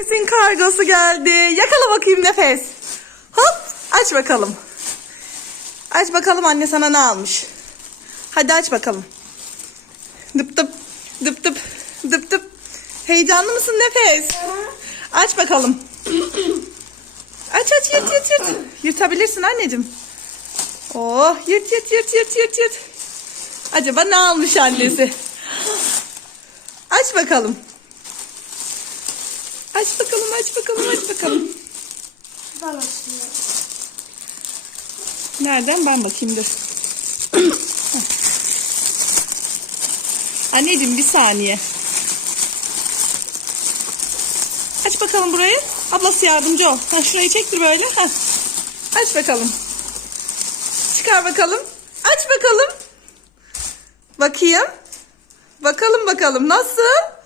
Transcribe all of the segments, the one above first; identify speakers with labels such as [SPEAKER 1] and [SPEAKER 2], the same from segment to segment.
[SPEAKER 1] Nefes'in kargosu geldi. Yakala bakayım Nefes. Hop aç bakalım. Aç bakalım anne sana ne almış. Hadi aç bakalım. Dıp dıp dıp dıp dıp dıp. Heyecanlı mısın Nefes? Aç bakalım. Aç aç yırt yırt yırt. Yırtabilirsin anneciğim. Oh yırt yırt yırt yırt yırt yırt. Acaba ne almış annesi? Aç bakalım. Aç bakalım aç bakalım aç bakalım.
[SPEAKER 2] Ben açıyorum.
[SPEAKER 1] Nereden ben bakayım dur. Anneciğim bir saniye. Aç bakalım burayı. Ablası yardımcı ol. Ha, şurayı çektir böyle. Ha. Aç bakalım. Çıkar bakalım. Aç bakalım. Bakayım. Bakalım bakalım nasıl?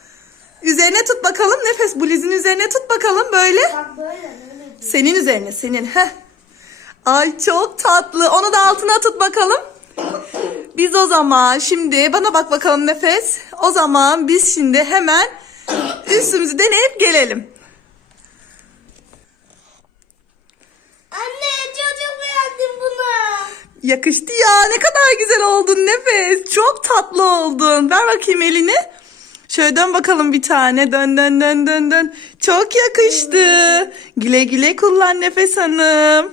[SPEAKER 1] Üzerine tut bakalım. Nefes bluzun üzerine tut bakalım böyle.
[SPEAKER 2] Bak böyle böyle.
[SPEAKER 1] Senin üzerine senin. Heh. Ay çok tatlı. Onu da altına tut bakalım. Biz o zaman şimdi bana bak bakalım nefes. O zaman biz şimdi hemen üstümüzü deneyip gelelim.
[SPEAKER 2] Anne çok beğendim bunu.
[SPEAKER 1] Yakıştı ya. Ne kadar güzel oldun nefes. Çok tatlı oldun. Ver bakayım elini. Şöyle dön bakalım bir tane. Dön dön dön dön dön. Çok yakıştı. Güle güle kullan nefes hanım.